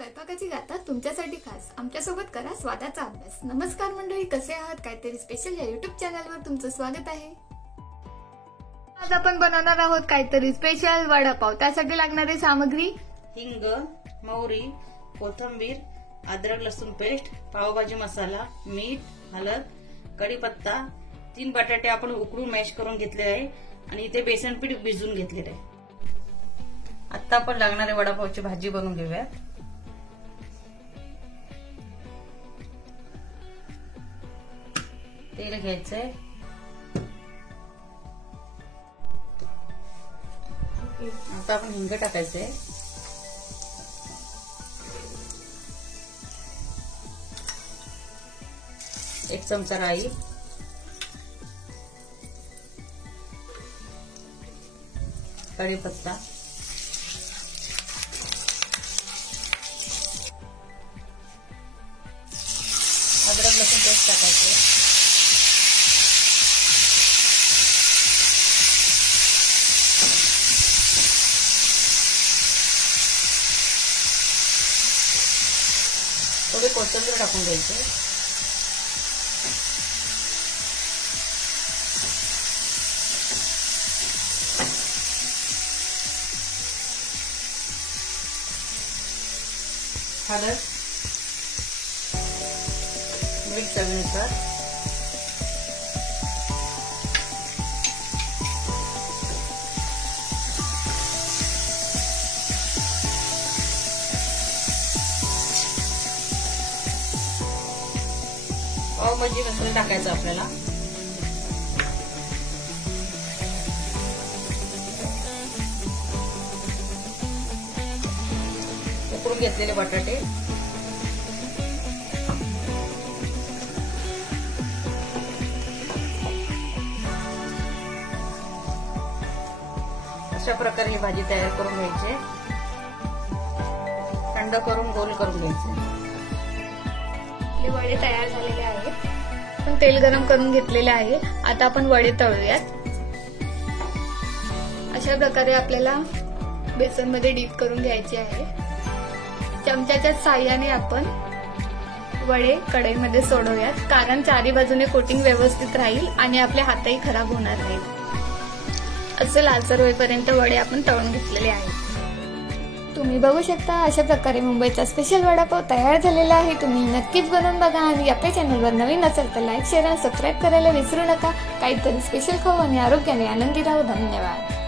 स्वयंपाकाची गाथा तुमच्यासाठी खास आमच्यासोबत करा स्वादाचा अभ्यास। नमस्कार मंडळी, कसे आहात? काहीतरी स्पेशल या युट्यूब चॅनलवर तुमचं स्वागत आहे। आज आपण बनवणार आहोत काहीतरी स्पेशल वडापाव। त्यासाठी लागणारी सामग्री हिंग, मोहरी, कोथिंबीर, अद्रक लसूण पेस्ट, पावभाजी मसाला, मीठ, हळद, कढीपत्ता, 3 बटाटे आपण उकडून मॅश करून घेतले आहे आणि इथे बेसन पीठ भिजवून घेतलेले आहे। आता आपण लागणारे वडापावची भाजी बनवून घेऊयात। तेल घ्यायचंय, आता आपण हिंग टाकायचंय, एक चमचा राई, कढीपत्ता, अद्रक लसूण पेस्ट टाकायचे, थोडी कोथिंबीर टाकून द्यायची, हळद, मीठ चवीनुसार, पावभाजी मसाला टाकायचा आपल्याला, उकडून घेतलेले बटाटे, अशा प्रकारे ही भाजी तयार करून घ्यायची, थंड करून गोल करून घ्यायचे। आपले वडे तयार झालेले आहेत। आपण तेल गरम करून घेतलेले आहे। आता आपण वडे तळूयात। अशा प्रकारे आपल्याला बेसन मध्ये डीप करून घ्यायचे आहे। चमच्याच्या साहाय्याने आपण वडे कढईमध्ये सोडवूयात, कारण चारी बाजूने कोटिंग व्यवस्थित राहील आणि आपले हातही खराब होणार नाहीत। असे लालसर होईपर्यंत वडे आपण तळून घेतलेले आहेत। तुम्ही बघू शकता अशा प्रकारे मुंबईचा स्पेशल वडापाव तयार झालेला आहे। तुम्ही नक्कीच बनवून बघा आणि आपल्या चॅनलवर नवीन असेल तर लाईक, शेअर आणि सबस्क्राईब करायला विसरू नका। काहीतरी स्पेशल खाऊ आणि आरोग्याने आनंदी राहू। धन्यवाद।